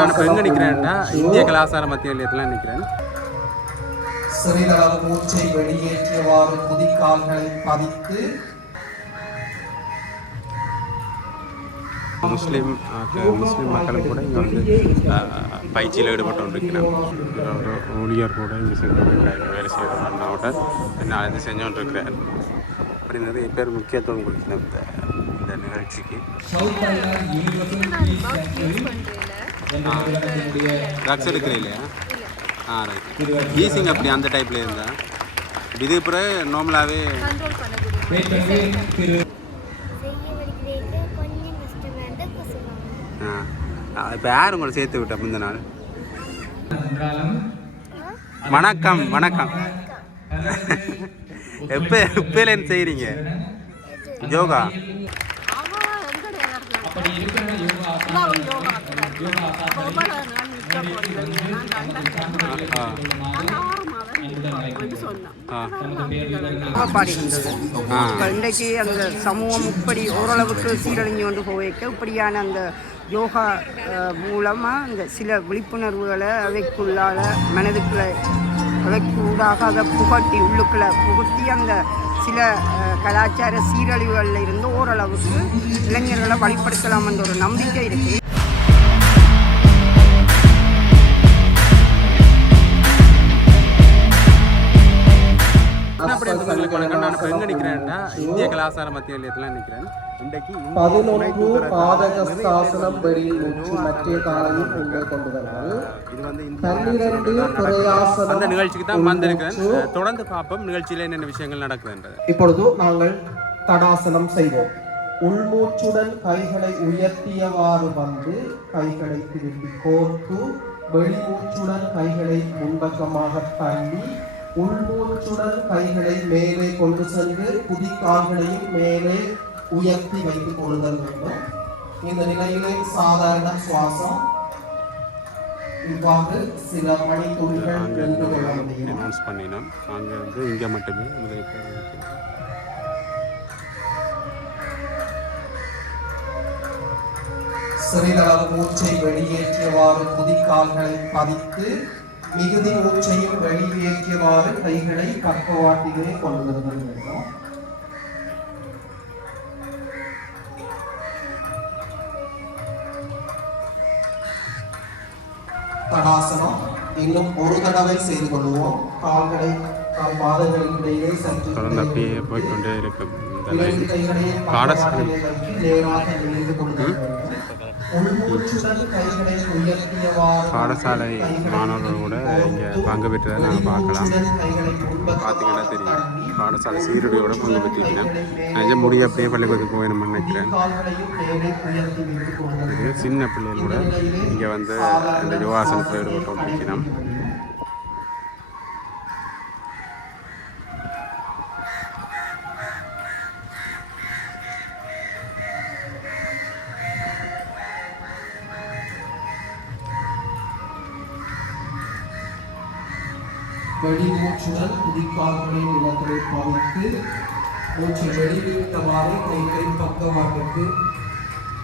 நான் இப்போ எங்கே நிற்கிறேன்னா இந்திய கலாச்சார மத்திய நிலையத்தில் நிற்கிறேன். சிறிதளவு மூச்சை வெளியேற்றியவாறு குதிக்கால்களை பதித்து முஸ்லீம் மக்களும் கூட இங்கே வந்து பயிற்சியில் ஈடுபட்டு கொண்டிருக்கிறேன். ஒரு ஊழியர் கூட இங்கே செஞ்சுருக்கிறார், வேலை செய்கிற அண்ணாவோட நான் இது செஞ்சு கொண்டிருக்கிறேன். அப்படி நிறைய பேர் முக்கியத்துவம் கொடுக்கணும் இந்த நிகழ்ச்சிக்கு. ட்ரக்ஸ் எடுக்கிற இல்லையா? ரைட். ஈஸிங் அப்படி அந்த டைப்பில் இருந்தால் இது பிறகு நார்மலாகவே இப்போ யார் உங்களை சேர்த்து விட்டா முந்த நாள்? வணக்கம் வணக்கம். எப்போலேருந்து செய்கிறீங்க யோகா? பாடுகின்றது. இன்றைக்கு அந்த சமூகம் இப்படி ஓரளவுக்கு சீரழிஞ்சு கொண்டு போய்க்க இப்படியான அந்த யோகா மூலமாக அந்த சில விழிப்புணர்வுகளை அவைக்குள்ளால மனதுக்குள்ள அவைக்கூடாக அதை புகட்டி உள்ளுக்குள்ள புகுத்தி அந்த சில கலாச்சார சீரழிவுகளில் இருந்து ஓரளவுக்கு இளைஞர்களை வழிப்படுத்தலாம் என்ற ஒரு நம்பிக்கை இருக்குது. நான் இப்போ எங்கே நிற்கிறேன்னா இந்திய கலாச்சார மத்திய நிலையத்தில் நிற்கிறேன். இன்றைக்கு 11 பாதக சாசனம் வெளியிட்டு மற்ற காலையில் உள்ளே கொண்டு வந்தால் இது வந்து 12 பிரயாசனம் அந்த நிகழ்ச்சிக்கு தான் வந்திருக்கிறேன். தொடர்ந்து பார்ப்போம் நிகழ்ச்சியில் என்னென்ன விஷயங்கள் நடக்குதுன்றது. இப்பொழுது நாங்கள் தடாசனம் செய்வோம். உள்மூச்சுடன் கைகளை உயர்த்தியவாறு வந்து கைகளை திருப்பி கோர்த்து வெளிமூச்சுடன் கைகளை முன்பக்கமாக தள்ளி உள்மூச்சுடன் கைகளை மேலே கொண்டு சென்று குதிக்கால்களையும் மேலே உயர்த்தி வைத்துக் கொள்ளுதல் வேண்டும். இந்த நிலையிலே சாதாரண சுவாசம் இவ்வாறு சில மணித்துளிகள் நின்று கொள்ள முடியும். அனௌன்ஸ் பண்ணினோம். அங்கே வந்து இங்கே மட்டுமே சிறிதளவு மூச்சை வெளியேற்றியவாறு குதிக்கால்களை பதித்து மிகுதி மூச்சையும் வெளியேற்றியவாறு கைகளை பக்கவாட்டிலே கொண்டு வருதல் வேண்டும். தடாசனம் இன்னும் ஒரு தடவை செய்து கொள்வோம். கால்களை பாதங்களுக்கு இடையே சற்று போய்கொண்டே இருக்கும். பாடசாலை மாணவர்கள் கூட இங்கே பங்கு பெற்றதை நாங்கள் பார்க்கலாம். பார்த்தீங்கன்னா தெரியும், பாடசாலை சீருடையோட பங்கு பெற்றிருக்கேன். நிஜம் முடிய அப்படியே பள்ளிக்கூடத்துக்கு போகணும்னு நினைக்கிறேன். சின்ன பிள்ளைகளோட இங்கே வந்து இந்த யோகாசனத்தில் ஈடுபட்டு இருக்கிறோம். வெளிமூச்சுடன் குதிக்கால்களை நிலத்திலே பாவித்து மூச்சை வெளிவிட்டவாறு கைகளை பக்கவாட்டுக்கு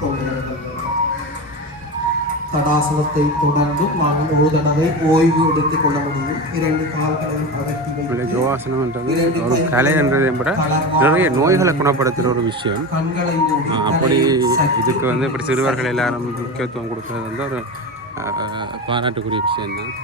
கொண்டு வருகின்றனர். தடாசனத்தை தொடர்ந்து நாங்கள் ஒரு தடவை ஓய்வு எடுத்துக் கொள்ள முடியும். 2 கால்களையும் அகற்றி வைத்து யோகாசனம்ன்றது ஒரு கலை என்றதை விட நிறைய நோய்களை குணப்படுத்துகிற ஒரு விஷயம். அப்படி இதுக்கு வந்து இப்படி சிறுவர்கள் எல்லாரும் முக்கியத்துவம் கொடுக்கறது வந்து ஒரு பாராட்டுக்குரிய விஷயம்தான்.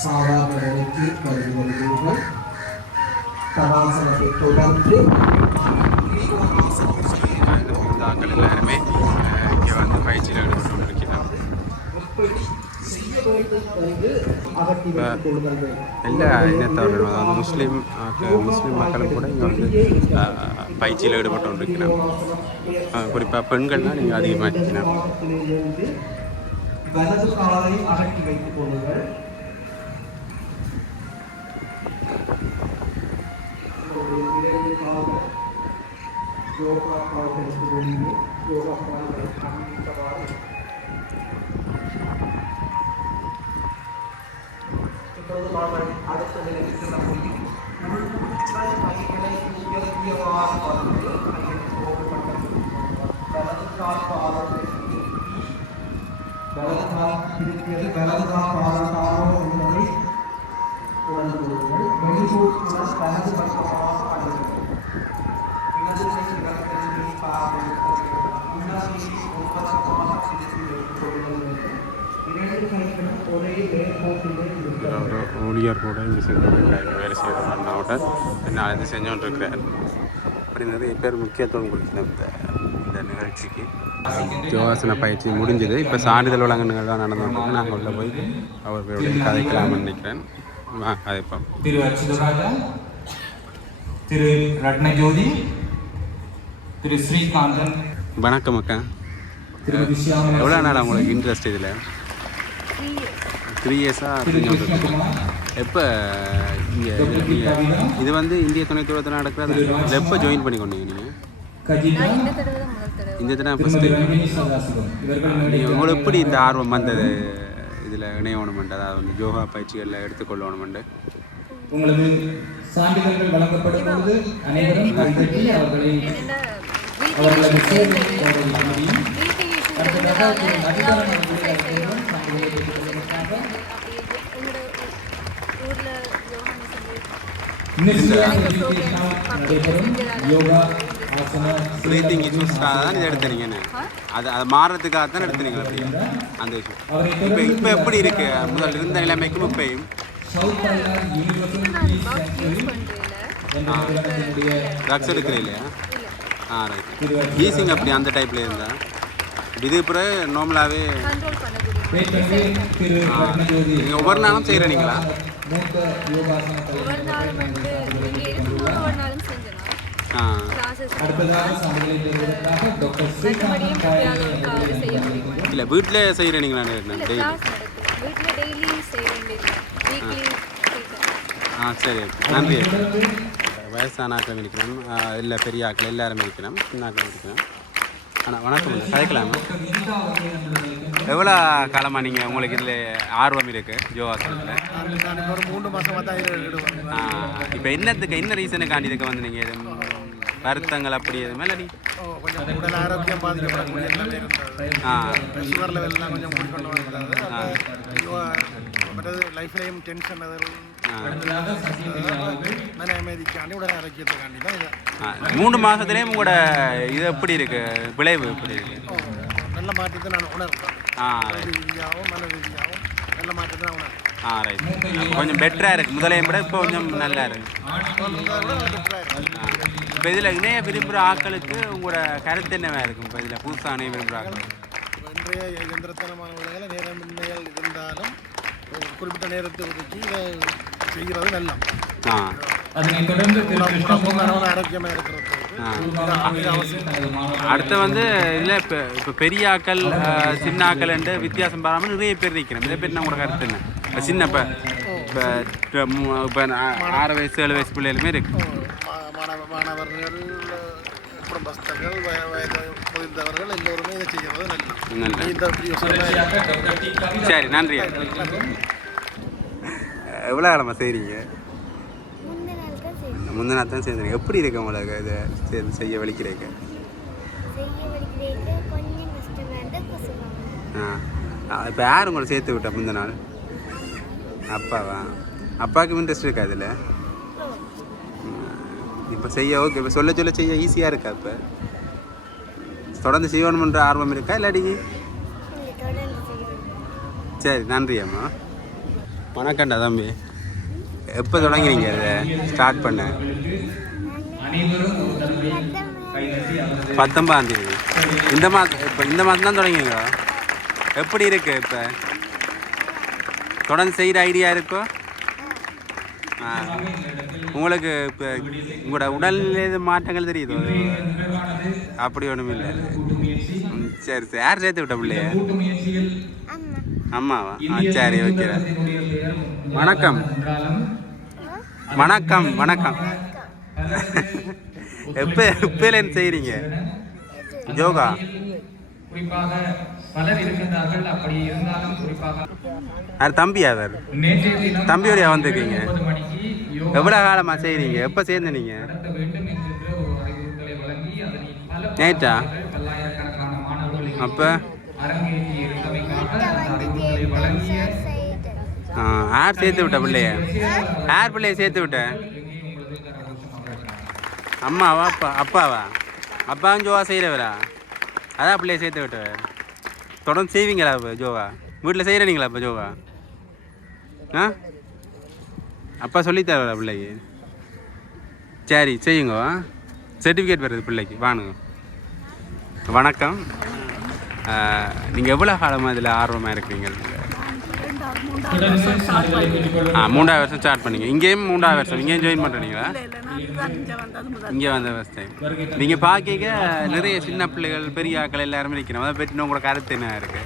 சாதாரண நிலைக்கு வருகிறீர்கள். தடாசனத்தை தொடர்ந்து எல்லாருமே இங்கே வந்து பயிற்சியில் ஈடுபட்டு கொண்டிருக்கிறோம். எல்லா இனத்தவர்களும் அதாவது முஸ்லீம் மக்களும் கூட இங்கே வந்து பயிற்சியில் ஈடுபட்டு கொண்டிருக்கிறோம். குறிப்பாக பெண்கள்னால் நீங்கள் அதிகமாக இருக்கிறோம். வலது காலை அகட்டி வைத்துக் கொள்ளுங்கள். யோகா கால்களுக்கு வெளியே யோகா கால்களை எப்பொழுதும் அடுத்த நிலைக்கு செல்ல முடியும். கைகளை உயர்த்தியவாறு வந்து கைகளுக்கு போகப்பட்டது. வலது கால் பாதத்தை வலது கால் திருப்பியது வலது கால் பாதத்தாரோ என்பதை உணர்ந்து கொள்ளுங்கள். வெளிப்பூட்டுடன் வலது பக்கமாக அடைகிறது. இடது கை இடத்திலே பாதத்தை உள்ளே ஒன்பதமாக திருப்பி வைத்துக் கொள்ளுங்கள் வேண்டும். இரண்டு கைகளும் ஒரே நேர்கோட்டிலே ஒரு ஊழியர் கூட இங்கே செஞ்சுருக்காங்க வேலை செய்கிற அண்ணாவோட நான் இது செஞ்சோன்ட்ருக்கிறேன். அப்படி நிறைய பேர் முக்கியத்துவம் கொடுக்கணும் இந்த நிகழ்ச்சிக்கு. யோகாசன பயிற்சி முடிஞ்சது. இப்போ சான்றிதழ் வழங்க நிகழ்வாக நடந்துட்டு நாங்கள் உள்ள போய் அவர்களுடைய கதைக்கலாம்னு நினைக்கிறேன். கதைப்போம். திரு அச்சுதராஜா, திரு ரத்னஜோதி, திரு ஸ்ரீகாந்தன். வணக்கம் அக்கா. திருமதி சியாமலா. எவ்வளோ நாள் உங்களுக்கு இன்ட்ரெஸ்ட் இதில்? 3 இயர்ஸாக தெரிஞ்சோம். எப்போ இங்கே இது வந்து இந்திய துணைத்துவத்தில் நடக்கிறதா? இல்லை எப்போ ஜாயின் பண்ணி கொண்டீங்க நீங்கள்? இந்த தடவை ஃபஸ்ட்டு உங்களுக்கு எப்படி இந்த ஆர்வம் வந்தது இதில் இணையணுமெண்டு, அதாவது வந்து யோகா பயிற்சிகளில் எடுத்துக்கொள்ளணுமெண்டு? உங்களுக்கு சான்றிதழ்கள் வழங்கப்படும் பொழுது அனைவரும் கைதட்டி அவர்களது ப்ரீத்திங் இஷ்யூஸ்க்காக தான் இதை எடுத்துறீங்கன்னு, அதை மாறுறதுக்காக தான் எடுத்துறீங்களா? அப்படி அந்த விஷயம் இப்போ எப்படி இருக்கு முதல் இருந்த நிலைமைக்கும் இப்பயும்? ட்ரக்ஸ் எடுக்கிறீ இல்லையா? ரைட். ஈஸிங் அப்படி அந்த டைப்பில் இருந்தா இது இப்போ நார்மலாகவே நீங்கள் ஒவ்வொரு நாளும் செய்கிறீங்களா? இல்லை வீட்டில் செய்கிறீங்களா? சரி, நன்றி. வயசான ஆக்களும் இருக்கணும், இல்லை பெரிய ஆக்கள் எல்லாரும் இருக்கணும், சின்ன ஆக்களும் இருக்கணும். ஆனால் வணக்கம், கதைக்கலாமா? எவ்வளோ காலமாக நீங்கள் உங்களுக்கு இதில் ஆர்வம் இருக்குது யோகாசனத்தில்? ஒரு 3 மாதமாக தான் ஈடுபடுவேன். இப்போ என்ன ரீசனுக்காண்டி இதுக்கு வந்து நீங்கள் வருத்தங்கள் அப்படி எதுவுமே இல்லை? கொஞ்சம் உடல் ஆரோக்கியம் பாதிக்கப்படக்கூடிய நிலை இருந்தது. சுகர் லெவல்லாம் கொஞ்சம் கூட்டிக்கொண்டு வந்தது. மற்றது லைஃப்லேயும் டென்ஷன் மன அமைதிக்காண்டி உடல் ஆரோக்கியத்துக்காண்டி தான் இது. 3 மாதத்துலேயும் உங்களோட இது எப்படி இருக்கு, விளைவு எப்படி இருக்கு? நல்ல மாற்றத்தை நான் உணர்றேன். ரீதியாகவும் மன ரீதியாகவும் நல்ல மாற்றத்தை நான் உணர்றேன். ரைட். கொஞ்சம் பெட்டராக இருக்குது முதலையும் விட இப்போ கொஞ்சம் நல்லா இருக்குது. இப்போ இதில் இணைய விரும்புகிற ஆட்களுக்கு உங்களோட கருத்து என்னவா இருக்கும்? இப்போ இதில் புதுசாக இணைய விரும்புகிற ஆட்கள் இன்றைய இயந்திரத்தனமான விலைகளை நேரமின்மைகள் இருந்தாலும் குறிப்பிட்ட நேரத்தை ஒதுக்கி இதை செய்கிறது நல்ல. அதனைத் தொடர்ந்து ஆரோக்கியமாக இருக்கிறது. அடுத்து வந்து இல்லை இப்போ பெரிய ஆக்கள் சின்ன ஆக்கள்ன்ட்டு வித்தியாசம் பாராமல் நிறைய பேர் நிற்கிறேன். இதை பேர் நம்மளோட கருத்து என்ன? இப்போ சின்ன இப்போ 6 வயசு 7 வயசு பிள்ளைகளுமே இருக்கு. மாணவர்கள், குடும்பஸ்தர்கள், வயது முதிர்ந்தவர்கள் எல்லோருமே இதை செய்கிறது நல்ல. சரி, நன்றி. எவ்வளோ காலமாக செய்கிறீங்க? முந்தின நாள் தான் சேர்ந்துருங்க. எப்படி இருக்கு உங்களுக்கு இதை செய்ய வலிக்கிறீங்க? இப்போ யார் உங்களை சேர்த்து விட்டா முந்தின நாள்? அப்பாவா? அப்பாவுக்கு இன்ட்ரெஸ்ட் இருக்கா அதில்? இப்போ செய்ய ஓகே, இப்போ சொல்ல செய்ய ஈஸியாக இருக்கா? இப்போ தொடர்ந்து செய்யணுன்ற ஆர்வம் இருக்கா இல்லாடி? சரி, நன்றி அம்மா. வணக்கம்டா தம்பி. எப்போ தொடங்கினீங்க அதை ஸ்டார்ட் பண்ண? 19ஆம் தேதி. இந்த மாதம் தான் தொடங்கினீங்களா? எப்படி இருக்கு இப்போ? தொடர்ந்து செய்கிற ஐடியா இருக்கோ? உங்களுக்கு இப்போ உங்களோட உடல்நிலை மாற்றங்கள் தெரியுதோ? அப்படி ஒன்றும் இல்லை. சரி, யார் சேர்த்து விட்ட பிள்ளைய? அம்மாவா? சரி, ஓகே. வணக்கம் வணக்கம் வணக்கம். எப்போலேருந்து செய்கிறீங்க யோகா? குறிப்பாக பலர் இருக்கின்றார்கள். அப்படி இருந்தாலும் குறிப்பாக தம்பியா வேறு நேற்றைய தினம் தம்பியோடையா வந்திருக்கீங்க? 9 மணிக்கு எவ்வளோ காலமாக செய்கிறீங்க? எப்போ சேர்ந்து நீங்கள்? நடத்த வேண்டும் என்கின்ற ஒரு அறிவுறுத்தலை வழங்கி அதனை பல நேற்றா? பல்லாயிரக்கணக்கான மாணவர்களுக்கு அப்போ அரங்கேற்றி இருந்தமைக்காக அந்த அறிவுறுத்தலை வழங்கிய யார் சேர்த்து விட்ட பிள்ளைய? யார் பிள்ளைய சேர்த்து விட்ட? அம்மாவா அப்பாவா? அப்பாவும் ஜோவா செய்கிறவரா? அதான் பிள்ளைய சேர்த்து விட்டவர். தொடர்ந்து செய்வீங்களா இப்போ ஜோவா? வீட்டில் செய்கிறீங்களா இப்போ ஜோவா? ஆ அப்பா சொல்லித்தரா பிள்ளைக்கு? சரி செய்யுங்க. சர்டிஃபிகேட் வருது பிள்ளைக்கு, வாணுங்க. வணக்கம். நீங்கள் எவ்வளோ காலமாக இதில் ஆர்வமாக இருக்கிறீங்க? 3ஆவது வருஷம் ஸ்டார்ட் பண்ணீங்க. இங்கேயும் 3ஆவது வருஷம் இங்கேயும் ஜாயின் பண்ணுறீங்களா? இங்கே வந்த ஃபர்ஸ்ட் டைம். நீங்கள் பார்க்க நிறைய சின்ன பிள்ளைகள் பெரிய ஆக்கள் எல்லாருமே இருக்கிறோம். அதை பற்றி உங்களோட கருத்து என்ன இருக்குது?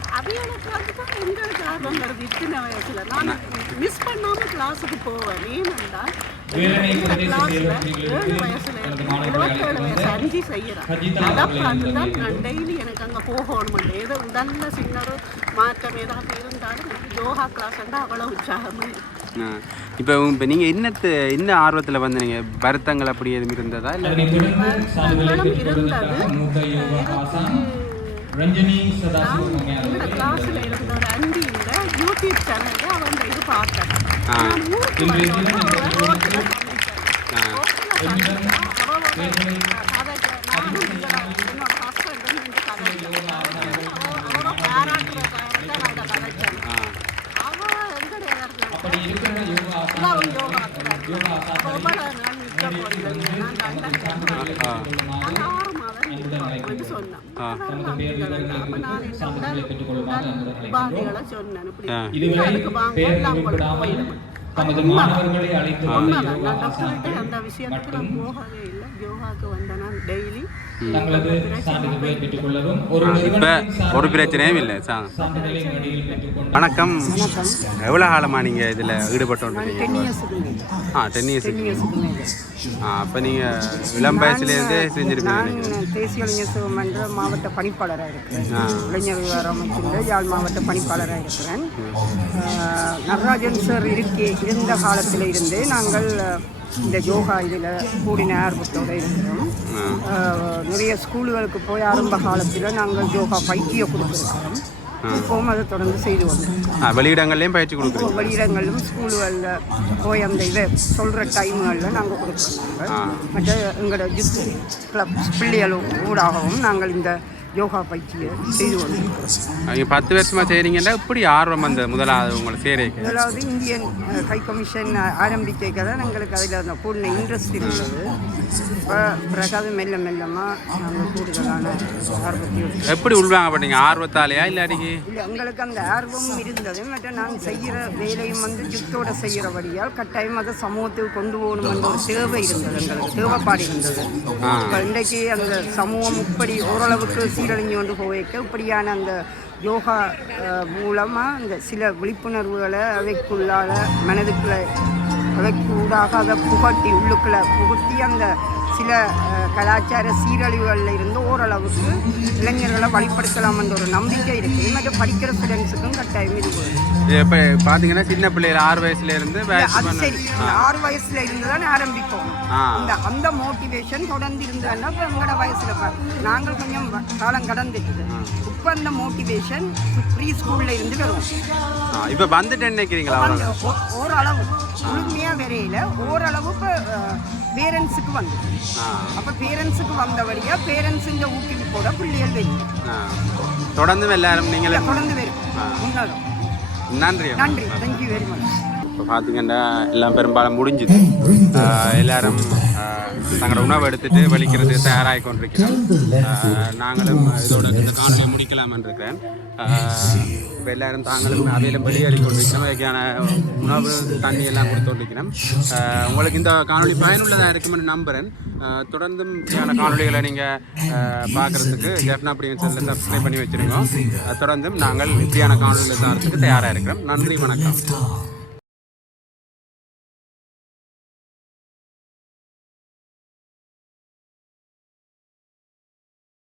டெய்லி எனக்கு அங்கே போகணும். ஏதோ உடல்ல சின்ன மாற்றம் ஏதாவது இருந்தாலும் யோகா கிளாஸ் அவ்வளோ உற்சாகமாக. இப்போ நீங்கள் என்ன ஆர்வத்தில் வந்து நீங்கள் வருத்தங்கள் அப்படி எதுவும் இருந்ததா? இல்லை இருந்தது. கிளாஸில் இருந்த ஒரு அண்டியில் யூடியூப் சேனலில் அவங்க இது பார்த்தேன். அந்த விஷயத்துக்கு நான் போகவே இல்லை. யோகாவுக்கு வந்தேன் நான் டெய்லி. ஒரு பிரச்சனையும் இல்லை. வணக்கம். எவ்வளோ காலமாக நீங்கள் இதில் ஈடுபட்டு? 10 இயர்ஸ். அப்போ நீங்கள் இளம் வயசுலேருந்தே செஞ்சுருப்பீங்க. தேசிய இளைஞர் சேவை மன்ற மாவட்ட பணிப்பாளராக இருக்கிறேன். இளைஞர் விவகார அமைச்சின் யாழ் மாவட்ட பணிப்பாளராக இருக்கிறேன். நடராஜன் சார் இருந்த காலத்தில் இருந்து நாங்கள் இந்த யோகா இதில் கூடின ஆர்வத்தோடு இருக்கிறோம். நிறைய ஸ்கூல்களுக்கு போய் ஆரம்ப காலத்தில் நாங்கள் யோகா பயிற்சியை கொடுத்துருக்கிறோம். இப்போவும் அதை தொடர்ந்து செய்து வந்தோம். வெளியிடங்கள்லையும் பயிற்சி கொடுக்குறோம். வெளியிடங்களிலும் ஸ்கூல்களில் போய் அந்த இதை சொல்கிற டைம்களில் நாங்கள் கொடுக்குறோம். மற்ற எங்களோட யூத் கிளப் பிள்ளைகள் ஊடாகவும் நாங்கள் இந்த யோகா பயிற்சியை செய்து கொண்டிருக்கிறோம். 10 வருஷமாக செய்கிறீங்கன்னா இப்படி ஆர்வம் அந்த முதலாவது உங்களை சேரைக்கு? முதலாவது இந்தியன் ஹை கமிஷன் ஆரம்பிக்க தான் எங்களுக்கு அதில் அந்த கூடின இன்ட்ரெஸ்ட் இருந்தது. இப்போ பிறகு மெல்ல மெல்லமாக நாங்கள் கூடுதலான ஆர்வத்தை எப்படி உள்வாங்கப்பட்டீங்க? ஆர்வத்தாலையா இல்லாட்டிக்கு? இல்லை, எங்களுக்கு அந்த ஆர்வமும் இருந்தது. மற்ற நாங்கள் செய்கிற வேலையும் வந்து யுத்தோடு செய்கிறபடியால் கட்டாயம் அதை சமூகத்துக்கு கொண்டு போகணும் என்ற ஒரு தேவை இருந்தது, எங்களுக்கு தேவைப்பாடு இருந்தது. இப்போ இன்றைக்கு அந்த சமூகம் இப்படி ஓரளவுக்கு சீரழிஞ்சு கொண்டு போய்க்க இப்படியான அந்த யோகா மூலமாக அந்த சில விழிப்புணர்வுகளை அவைக்குள்ளால் மனதுக்குள்ளே அவைக்கூடாக அதை புகட்டி உள்ளுக்குள்ளே புகுத்தி அந்த சில கலாச்சார சீரழிவுகளில் இருந்து ஓரளவுக்கு இளைஞர்களை வழிபடுத்தலாம் என்ற ஒரு நம்பிக்கை இருக்குது. மற்ற படிக்கிற ஸ்டூடெண்ட்ஸுக்கும் கட்டாயம் இது இப்போ பார்த்தீங்கன்னா சின்ன பிள்ளைகள் 6 வயசுலேருந்து அது சரி 6 வயசுல இருந்து தான் ஆரம்பிப்போம். அந்த மோட்டிவேஷன் தொடர்ந்து இருந்ததுன்னா இப்போ எங்களோட வயசில் நாங்கள் கொஞ்சம் காலம் கடந்துட்டு இப்போ அந்த மோட்டிவேஷன் ப்ரீ ஸ்கூலில் இருந்து வரும். இப்போ வந்துட்டு நினைக்கிறீங்களா? ஓரளவு முழுமையாக வரையில ஓரளவு இப்போ பேரண்ட்ஸுக்கு வந்து அப்போ பேரண்ட்ஸுக்கு வந்தபடியாக பேரண்ட்ஸுங்க ஊக்குவிப்போட பிள்ளைகள் வரும். தொடர்ந்து எல்லாரும் நீங்களே தொடர்ந்து வரும் முன்னாடி. நன்றி. Thank you very much. இப்போ பார்த்தீங்கன்னா எல்லாம் பெரும்பாலும் முடிஞ்சுது. எல்லாரும் தங்களோட உணவு எடுத்துட்டு வலிக்கிறதுக்கு தயாராகி கொண்டிருக்கிறோம். நாங்களும் இதோட இந்த காணொலியை முடிக்கலாம்னு இருக்கிறேன். இப்போ எல்லாரும் தாங்களும் அவையிலும் வெளியேறி கொண்டிருக்கிறோம். அதுக்கான உணவு தண்ணி எல்லாம் கொடுத்து கொண்டிருக்கிறோம். உங்களுக்கு இந்த காணொலி பயனுள்ளதாக இருக்கும்னு நம்புகிறேன். தொடர்ந்தும் இப்படியான காணொலிகளை நீங்கள் பார்க்குறதுக்கு ஜெஃப்னா அப்படின்னு சொல்லி சப்ஸ்கிரைப் பண்ணி வச்சுருக்கோம். தொடர்ந்தும் நாங்கள் இப்படியான காணொலிகளை தயாராக இருக்கிறோம். நன்றி, வணக்கம்.